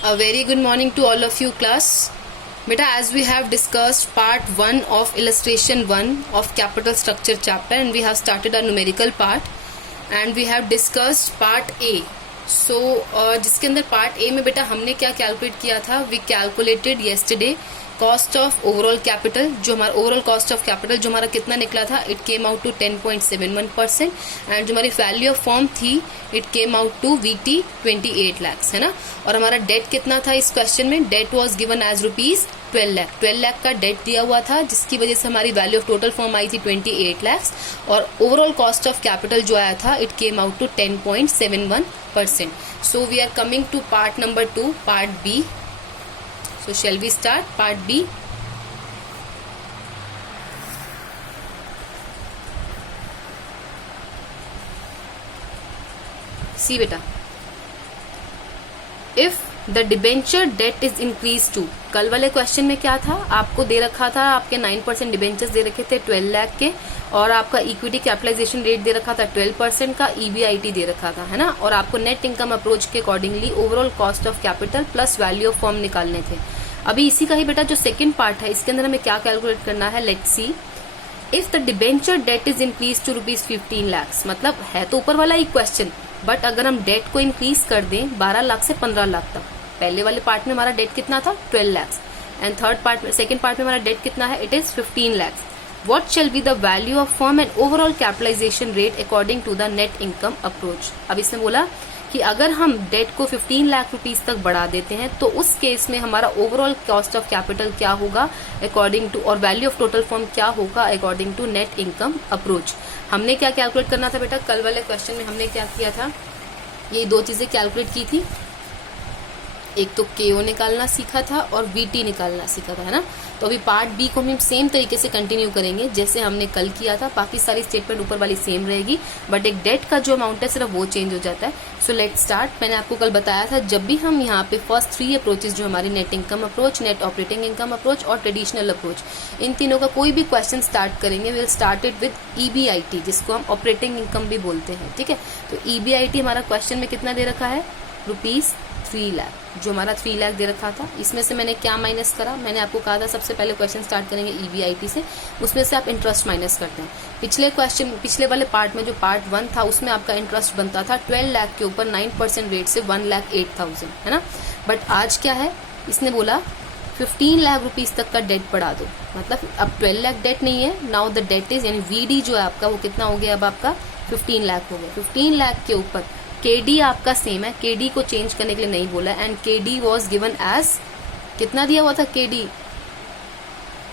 A very good morning to all of you class. Beta, as we have discussed part 1 of illustration 1 of capital structure chapter and we have started our numerical part and we have discussed part A. So जिसके अंदर part A में बेटा हमने क्या calculate किया था, we calculated yesterday cost of overall capital, जो हमारा ओवरऑल कॉस्ट ऑफ कैपिटल जो हमारा कितना निकला था, it came out to 10.71% and जो हमारी वैल्यू ऑफ फॉर्म थी it came out to VT 28 lakhs, है ना। और हमारा डेट कितना था इस क्वेश्चन में, debt was given as rupees 12 lakh का डेट दिया हुआ था, जिसकी वजह से हमारी वैल्यू ऑफ टोटल फॉर्म आई थी 28 lakhs और ओवरऑल कॉस्ट ऑफ कैपिटल जो आया था it came out to 10.71%. So we are coming to part number 2, part B. So shall we start part B? See beta, if the debenture debt is increased to, कल वाले question में क्या था, आपको दे रखा था आपके 9% डिबेंचर्स दे रखे थे 12 लाख के और आपका इक्विटी कैपिटलाइजेशन रेट दे रखा था 12% का, EBIT दे रखा था, है ना। और आपको नेट इनकम अप्रोच के accordingly overall cost of capital plus value of firm निकालने थे। अभी इसी का ही बेटा जो सेकंड पार्ट है इसके अंदर हमें क्या कैलकुलेट करना है, let's see. If the debenture debt is increase to rupees 15 lakhs, मतलब है तो ऊपर वाला ही क्वेश्चन, बट अगर हम डेट को इंक्रीज कर दें 12 लाख से 15 लाख तक, पहले वाले पार्ट में हमारा डेट कितना था 12 lakhs एंड सेकंड पार्ट में हमारा डेट कितना है, it is 15 lakhs. What shall be the value of firm and overall capitalization rate according to the net income approach? अब इसने बोला कि अगर हम डेट को 15 लाख रुपीस तक बढ़ा देते हैं तो उस केस में हमारा ओवरऑल कॉस्ट ऑफ कैपिटल क्या होगा अकॉर्डिंग टू, और वैल्यू ऑफ टोटल फर्म क्या होगा according to net income approach. हमने क्या कैलकुलेट करना था बेटा, कल वाले क्वेश्चन में हमने क्या किया था, ये दो चीजें कैलकुलेट की थी, एक तो KO निकालना सीखा था और VT निकालना सीखा था, है ना। तो अभी पार्ट B को हम सेम तरीके से कंटिन्यू करेंगे जैसे हमने कल किया था, बाकी सारी स्टेटमेंट ऊपर वाली सेम रहेगी, बट एक डेट का जो अमाउंट है सिर्फ वो चेंज हो जाता है. So let's start. मैंने आपको कल बताया था जब भी हम यहाँ पे फर्स्ट 3 अप्रोचेज जो हमारी net income approach, net operating income approach और ट्रेडिशनल अप्रोच, इन तीनों का कोई भी क्वेश्चन स्टार्ट करेंगे विल स्टार्टेड विद EBIT, जिसको हम ऑपरेटिंग इनकम भी बोलते हैं, ठीक है. तो EBIT हमारा क्वेश्चन में कितना दे रखा है, रुपीज 3 लाख, जो हमारा 3 लाख दे रखा था. इसमें से मैंने क्या माइनस करा, मैंने आपको कहा था सबसे पहले क्वेश्चन स्टार्ट करेंगे EBIT से, उसमें से आप इंटरेस्ट माइनस करते हैं. पिछले वाले पार्ट में जो पार्ट 1 था उसमें आपका इंटरेस्ट बनता था 12 लाख के ऊपर 9% रेट से 1,08,000, है ना. बट आज क्या है, इसने बोला 15 लाख रुपीज तक का डेट बढ़ा दो, मतलब अब 12 लाख डेट नहीं है, नाउ द डेट इज, यानी VD जो है आपका वो कितना हो गया, अब आपका 15 लाख हो गया. 15 लाख के ऊपर KD आपका सेम है, KD को चेंज करने के लिए नहीं बोला, and KD was given as, कितना दिया हुआ था KD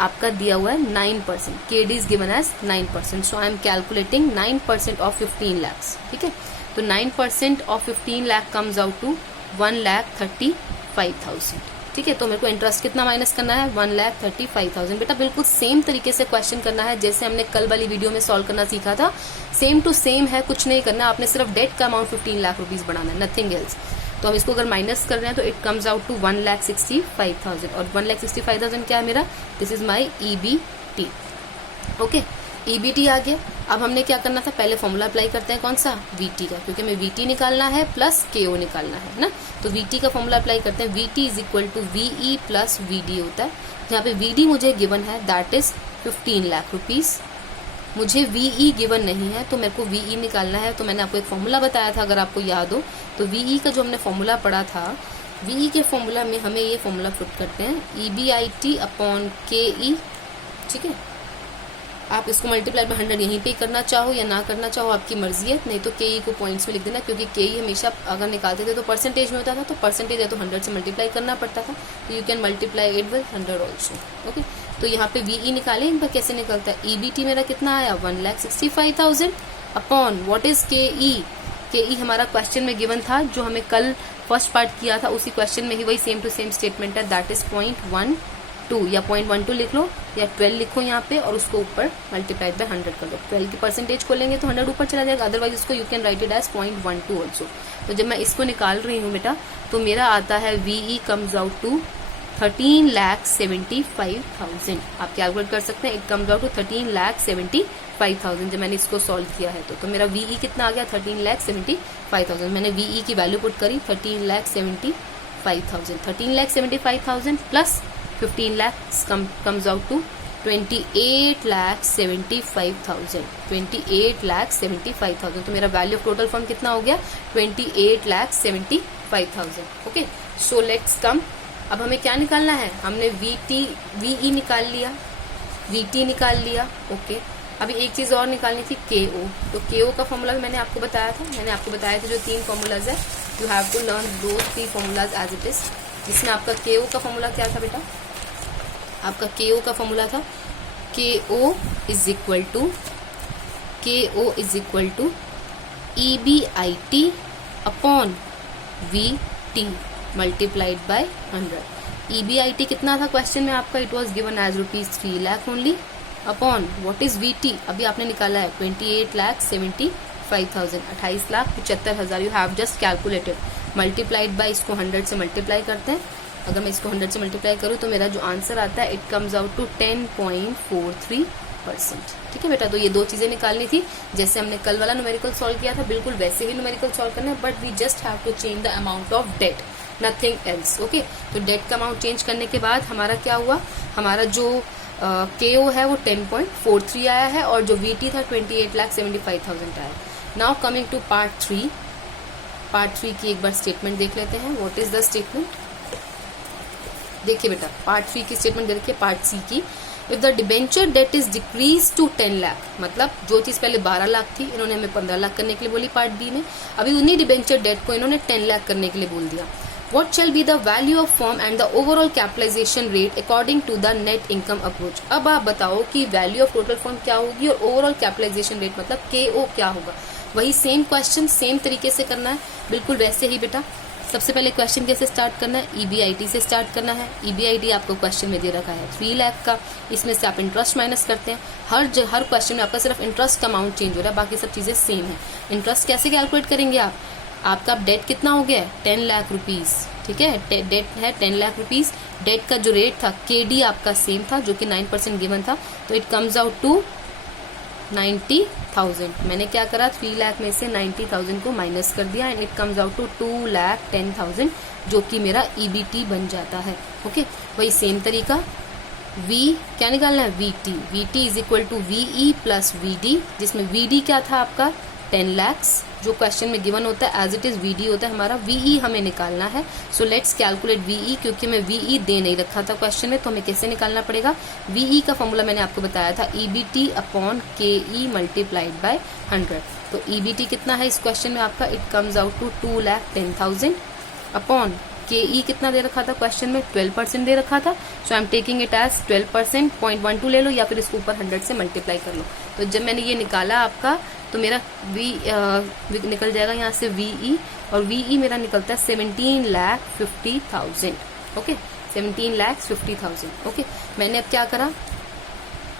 आपका दिया हुआ है 9%, KD is given as 9%. So I am calculating 9% of 15 lakhs, ठीक है. तो 9% of 15 lakh comes out to 1,35,000, ठीक है. तो मेरे को इंटरेस्ट कितना माइनस करना है, 1,35,000. बेटा बिल्कुल सेम तरीके से क्वेश्चन करना है जैसे हमने कल वाली वीडियो में सॉल्व करना सीखा था, सेम टू सेम है, कुछ नहीं करना, आपने सिर्फ डेट का अमाउंट 15 लाख रुपीज बढ़ाना है, नथिंग एल्स. तो हम इसको अगर माइनस कर रहे हैं तो इट कम्स आउट टू 1,65,000 और 1,65,000 क्या है मेरा, this is my EBT. Okay, EBT आ गया. अब हमने क्या करना था, पहले फॉर्मूला अप्लाई करते हैं, कौन सा, VT का, क्योंकि हमें VT निकालना है प्लस KO निकालना है ना. तो VT का फॉर्मूला अप्लाई करते हैं, VT is equal to VE plus VD होता है. यहाँ पे VD मुझे गिवन है, दैट इज 15 लाख रुपीज. मुझे VE गिवन नहीं है तो मेरे को VE निकालना है. तो मैंने आपको एक फॉर्मूला बताया था, अगर आपको याद हो तो VE का जो हमने फॉर्मूला पढ़ा था, VE के फॉर्मूला में हमें ये फॉर्मूला पुट करते हैं, EBIT अपॉन KE, ठीक है. आप इसको मल्टीप्लाई में 100 यहीं पे करना चाहो या ना करना चाहो आपकी मर्जी है, नहीं तो KE को पॉइंट्स में लिख देना, क्योंकि KE हमेशा अगर निकालते थे तो परसेंटेज में होता था, तो परसेंटेज है तो 100 से मल्टीप्लाई करना पड़ता था. तो you can multiply it with 100 also. Okay, तो यहाँ पे VE निकाले, इन पर कैसे निकलता है, EBT मेरा कितना आया 1,65,000 upon what is KE. KE हमारा क्वेश्चन में गिवन था, जो हमें कल फर्स्ट पार्ट किया था उसी क्वेश्चन में ही वही सेम टू सेम स्टेटमेंट है, दैट इज 0.12 या 0.12 लिख लो या 12 लिखो यहाँ पे और उसको ऊपर मल्टीप्लाइड बाय 100 कर दो. 12 की परसेंटेज को लेंगे तो 100 ऊपर चला जाएगा, अदरवाइज उसको you can write it as 0.12 also. तो जब मैं इसको निकाल रही हूँ बेटा तो मेरा आता है VE कम्स आउट टू 13,75,000. आप कैलकुलेट कर सकते हैं, इट कम्स आउट टू 13,75,000 जब मैंने इसको सॉल्व किया है तो मेरा VE कितना आ गया 13,75,000. मैंने VE की वैल्यू पुट करी 13,75,000 75,000. 13,75,000 plus 15 lakhs comes out to 28,75,000. 28,75,000. तो मेरा वैल्यू ऑफ टोटल फंड कितना हो गया? 28,75,000. Okay, so let's come. अब हमें क्या निकालना है? हमने वीई निकाल लिया, वीटी निकाल लिया. ओके, अभी एक चीज और निकालनी थी, केओ. तो केओ का फॉर्मूला मैंने आपको बताया था. जो 3 फॉर्मूलाज है, यू हैव टू लर्न दो 3 फॉर्मूलाज एज इट इज. जिसमें आपका केओ का फॉर्मूला क्या था बेटा? आपका केओ का फॉर्मूला था KO is equal to EBIT upon VT multiplied by 100. EBIT कितना था क्वेश्चन में आपका? It was given as ₹3 lakh only upon what is VT? अभी आपने निकाला है 28,75,000, 28,75,000. You have just calculated. Multiplied by, इसको 100 से मल्टीप्लाई करते हैं. अगर मैं इसको 100 से मल्टीप्लाई करूँ तो मेरा जो आंसर आता है, इट कम्स आउट टू 10.43%. ठीक है बेटा, तो ये 2 चीजें निकालनी थी. जैसे हमने कल वाला न्यूमेरिकल सॉल्व किया था, बिल्कुल वैसे ही न्यूमेरिकल सॉल्व करना है, but we just have to change the amount of debt, nothing else. Okay, तो डेट का अमाउंट चेंज करने के बाद हमारा क्या हुआ? हमारा जो केओ है वो 10.43 आया है और जो वीटी था 28,75,000 आया. Now coming to part 3. Part 3 की एक बार स्टेटमेंट देख लेते हैं. What is the statement? देखिए बेटा, पार्ट 3 की स्टेटमेंट दे रखी है, पार्ट सी की. If the debenture debt is decrease to 10 lakh, मतलब जो चीज पहले 12 लाख थी, इन्होंने हमें 15 लाख करने के लिए बोली पार्ट बी में. अभी उन्हीं डिबेंचर डेट को इन्होंने 10 लाख करने के लिए बोल दिया. What shall be the value of firm and the overall capitalization rate according to the net income approach? अब आप बताओ कि वैल्यू ऑफ टोटल फंड क्या होगी और ओवरऑल कैपिटलाइजेशन रेट मतलब KO क्या होगा. वही सेम क्वेश्चन सेम तरीके से करना है, बिल्कुल वैसे ही बेटा. सबसे पहले क्वेश्चन कैसे स्टार्ट करना है? EBIT से स्टार्ट करना है. EBIT आपको क्वेश्चन में दे रखा है 3 लाख का. इसमें से आप इंटरेस्ट माइनस करते हैं. हर क्वेश्चन में आपका सिर्फ इंटरेस्ट का अमाउंट चेंज हो रहा है, बाकी सब चीजें सेम है. इंटरेस्ट कैसे कैलकुलेट करेंगे आप? आपका डेट कितना हो गया है? 10 लाख रुपीज. ठीक है, डेट है 10 लाख रुपीज. डेट का जो रेट था KD आपका सेम था, जो कि 9% गिवन था. तो इट कम्स आउट टू 90,000. मैंने क्या करा? 3 लाख में से 90,000 को माइनस कर दिया and it comes out to 2,10,000, जो कि मेरा EBT बन जाता है. ओके, वही सेम तरीका. V क्या निकालना है? VT is equal to VE plus VD, जिसमें VD क्या था आपका? 10 lakhs. जो क्वेश्चन में गिवन होता है एज इट इज VD होता है हमारा. VE हमें निकालना है. So let's calculate VE. क्योंकि मैं VE दे नहीं रखा था क्वेश्चन में, तो हमें कैसे निकालना पड़ेगा? VE का फॉर्मूला मैंने आपको बताया था, EBT upon KE multiplied by 100. तो EBT कितना है इस क्वेश्चन में आपका? It comes out to 2,10,000 upon KE कितना दे रखा था क्वेश्चन में? 12% दे रखा था. So I am taking it as 12%. 0.12 ले लो या फिर इसको ऊपर 100 से मल्टीप्लाई कर लो. तो जब मैंने ये निकाला आपका, तो मेरा निकल जाएगा यहाँ से VE, और VE मेरा निकलता है 17,50,000. ओके, 17,50,000. ओके, मैंने अब क्या करा?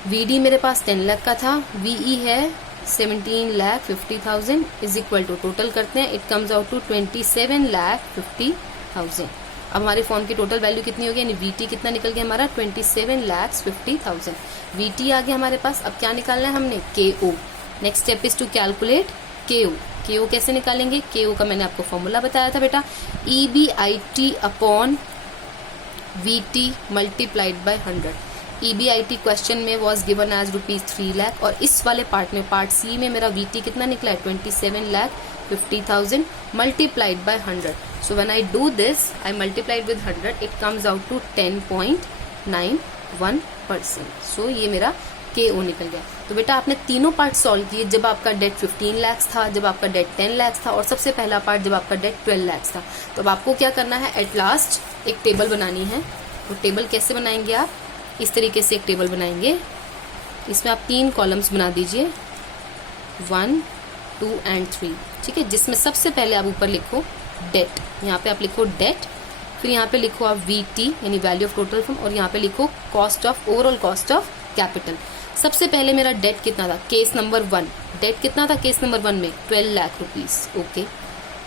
VD मेरे पास 10 लाख का था, VE है 17,50,000 इज इक्वल टू, टोटल करते हैं, इट कम्स आउट टू 27,50,000. अब हमारे फॉर्म की टोटल वैल्यू कितनी होगी? यानी VT कितना निकल गया हमारा? 27,50,000. VT आ गया हमारे पास. अब क्या निकालना है हमने? KO. Next step is to calculate KO. KO कैसे निकालेंगे? KO का मैंने आपको फॉर्मूला बताया था बेटा, EBIT upon VT multiplied by 100. EBIT question में वॉज गिवन एज ₹3 लाख, और इस वाले पार्ट में, पार्ट सी में, मेरा VT कितना निकला है? 27,50,000 multiplied by 100. So when I do this, I multiplied with 100, it comes out to 10.91%. सो ये मेरा KO निकल गया. तो बेटा आपने तीनों पार्ट सॉल्व किए. जब आपका डेट 15 लाख था, जब आपका डेट 10 लाख था, और सबसे पहला पार्ट जब आपका डेट 12 लाख था. तो अब आपको क्या करना है? एट लास्ट एक टेबल बनानी है. तो टेबल कैसे बनाएंगे आप? इस तरीके से एक टेबल बनाएंगे. इसमें आप 3 कॉलम्स बना दीजिए, 1, 2 एंड 3. ठीक है, जिसमें सबसे पहले आप ऊपर लिखो डेट. यहाँ पे आप लिखो डेट, फिर यहाँ पे लिखो आप VT यानी वैल्यू ऑफ टोटल फंड, और यहाँ पे लिखो cost of, overall cost of capital. सबसे पहले मेरा डेट कितना था? केस नंबर 1 डेट कितना था? केस नंबर 1 में 12 lakh rupees. Okay,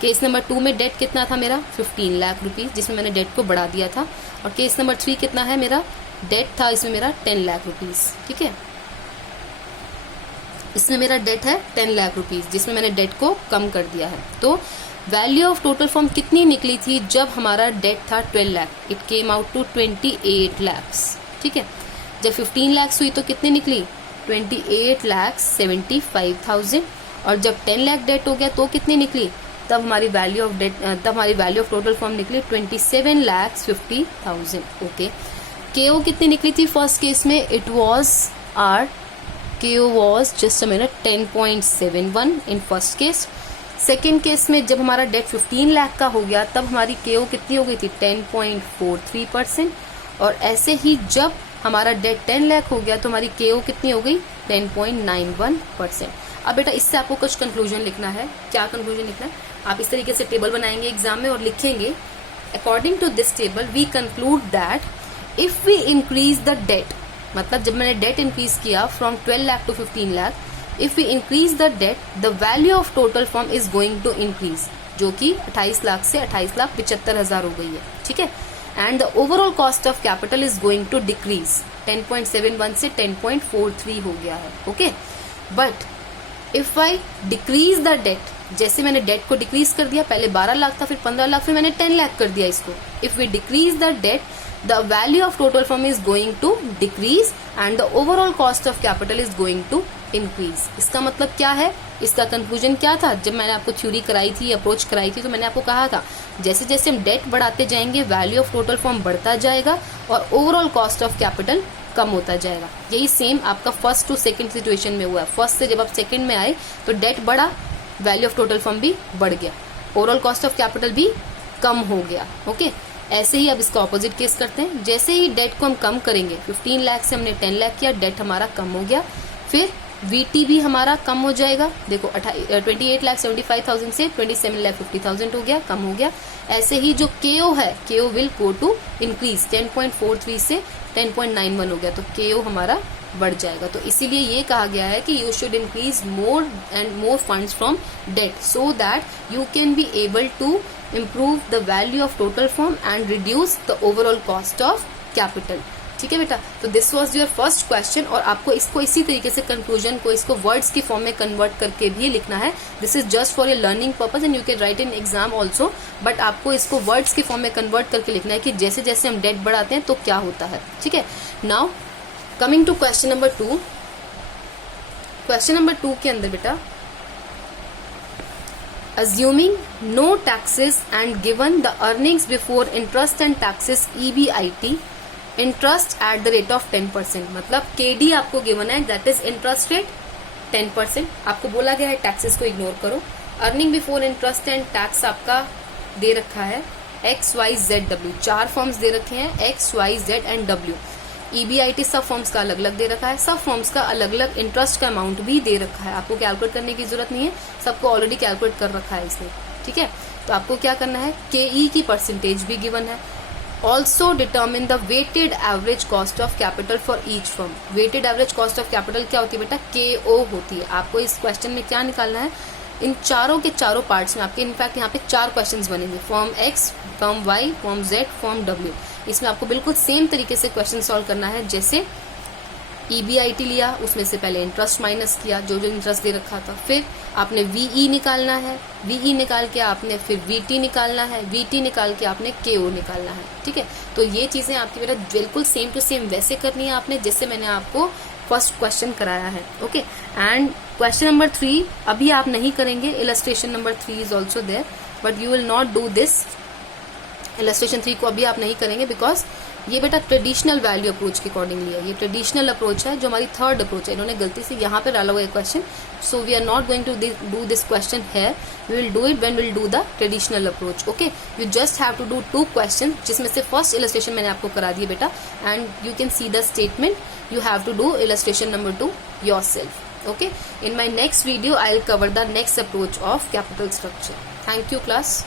case number 2 में डेट कितना था मेरा? 15 लाख रुपीज, जिसमें मैंने डेट को बढ़ा दिया था. और केस नंबर 3 कितना है मेरा? डेट था इसमें मेरा 10 लाख रुपीज. ठीक है, इसमें मेरा डेट है 10 लाख रुपीज, जिसमें मैंने डेट को कम कर दिया है. तो वैल्यू ऑफ टोटल फॉर्म कितनी निकली थी जब हमारा डेट था 12 lakh, it came out to 28 lakhs, ठीक है। जब 15 lakhs हुई तो कितनी निकली, 28,75,000, और जब 10 लाख डेट हो गया तो कितनी निकली, तब हमारी वैल्यू ऑफ टोटल फॉर्म निकली 27,50,000, ओके। केओ कितनी निकली थी फर्स्ट केस में, इट वॉज आर केओ was just a minute 10.71 in first case. Second case में जब हमारा डेट 15 लाख का हो गया तब हमारी केओ कितनी हो गई थी, 10.43%, और ऐसे ही जब हमारा डेट 10 लाख हो गया तो हमारी केओ कितनी हो गई, 10.91%। अब बेटा इससे आपको कुछ कंक्लूजन लिखना है। क्या कंक्लूजन लिखना है, आप इस तरीके से टेबल बनाएंगे एग्जाम में और लिखेंगे, according to this table we conclude that if we increase the debt, मतलब जब मैंने डेट इंक्रीज किया from 12 lakh to 15 lakh, if we increase the debt the value of total firm is going to increase, जो कि 28 लाख से 28,75,000 हो गई है, ठीक है। And the overall cost of capital is going to decrease, 10.71 से 10.43 हो गया है, okay. But if I decrease the debt, जैसे मैंने डेट को डिक्रीज कर दिया, पहले 12 लाख था, फिर 15 लाख, फिर मैंने 10 लाख कर दिया इसको। If we decrease the debt the value of total firm is going to decrease and the overall cost of capital is going to increase। इसका मतलब क्या है, इसका कंक्लूजन क्या था, जब मैंने आपको थ्योरी कराई थी, अप्रोच कराई थी, तो मैंने आपको कहा था जैसे जैसे हम डेट बढ़ाते जाएंगे वैल्यू ऑफ टोटल फॉर्म बढ़ता जाएगा और ओवरऑल कॉस्ट ऑफ कैपिटल कम होता जाएगा। यही सेम आपका फर्स्ट टू सेकंड सिचुएशन में हुआ है। फर्स्ट से जब आप सेकंड में आए तो डेट बढ़ा, वैल्यू ऑफ टोटल फॉर्म भी बढ़ गया, ओवरऑल कॉस्ट ऑफ कैपिटल भी कम हो गया, ओके। ऐसे ही अब इसका ऑपोजिट केस करते हैं, जैसे ही डेट को हम कम करेंगे, 15 लाख से हमने 10 लाख किया, डेट हमारा कम हो गया, फिर वीटी भी हमारा कम हो जाएगा, देखो 28,75,000 से 27,50,000 हो गया, कम हो गया। ऐसे ही जो केओ है, केओ विल गो टू इंक्रीज, 10.43 से 10.91 हो गया, तो केओ हमारा बढ़ जाएगा। तो इसीलिए ये कहा गया है कि you should increase more and more funds from debt so that you can be able to improve the value of total firm and reduce the overall cost of capital, ठीक है बेटा। तो this was your first question, और आपको इसको इसी तरीके से कंक्लूजन को इसको वर्ड्स की फॉर्म में कन्वर्ट करके भी लिखना है। This is just for your learning purpose and you can right in exam also, but आपको इसको वर्ड्स की फॉर्म में कन्वर्ट करके लिखना है कि जैसे जैसे हम डेट बढ़ाते हैं तो क्या होता है, ठीक है। Now coming to question number 2। Question number 2 के अंदर बेटा, assuming no taxes and given the earnings before interest and taxes EBIT, interest at the rate of 10%, मतलब KD आपको गिवन है, दैट इज इंटरेस्ट रेट 10%। आपको बोला गया है टैक्सेस को इग्नोर करो। Earning before interest and tax आपका दे रखा है XYZW, 4 फॉर्म्स दे रखे हैं XYZ एंड W। EBIT सब फॉर्म्स का अलग अलग दे रखा है, सब फॉर्म्स का अलग अलग इंटरेस्ट का अमाउंट भी दे रखा है। आपको कैलकुलेट करने की जरूरत नहीं है, सबको ऑलरेडी कैलकुलेट कर रखा है इसने, ठीक है। तो आपको क्या करना है, KE की परसेंटेज भी गिवन है। Also determine the weighted average cost of capital for each firm. Weighted average cost of capital क्या होती है बेटा, KO होती है। आपको इस क्वेश्चन में क्या निकालना है, इन चारों के चारों पार्ट्स में आपके इनफैक्ट यहाँ पे 4 क्वेश्चंस बनेंगे, form X, form Y, form Z, form W। इसमें आपको बिल्कुल सेम तरीके से क्वेश्चन सॉल्व करना है। जैसे EBIT लिया, उसमें से पहले इंटरेस्ट माइनस किया, जो जो इंटरेस्ट दे रखा था, फिर आपने VE निकालना है, VE निकाल के आपने फिर VT निकालना है, VT निकाल के आपने KO निकालना है, ठीक है। तो ये चीजें आपकी बेटा बिल्कुल सेम टू सेम वैसे करनी है आपने जैसे मैंने आपको फर्स्ट क्वेश्चन कराया है, ओके। एंड क्वेश्चन नंबर 3 अभी आप नहीं करेंगे, illustration number 3 is also there, but you will not do this. Illustration 3 को अभी आप नहीं करेंगे बिकॉज ये बेटा ट्रेडिशनल वैल्यू अप्रोच के अकॉर्डिंगली है। ये ट्रेडिशनल अप्रोच है, जो हमारी थर्ड अप्रोच है। इन्होंने गलती से यहाँ पे डाला हुआ है question, so we are not going to do this question है, we will do it when will do the traditional approach, okay. You just have to do 2 question, जिसमें से फर्स्ट इलस्ट्रेशन मैंने आपको करा दिया बेटा, and you can see the statement. You have to do illustration number 2 yourself, okay. In my next video I will cover the next approach of capital structure. Thank you class.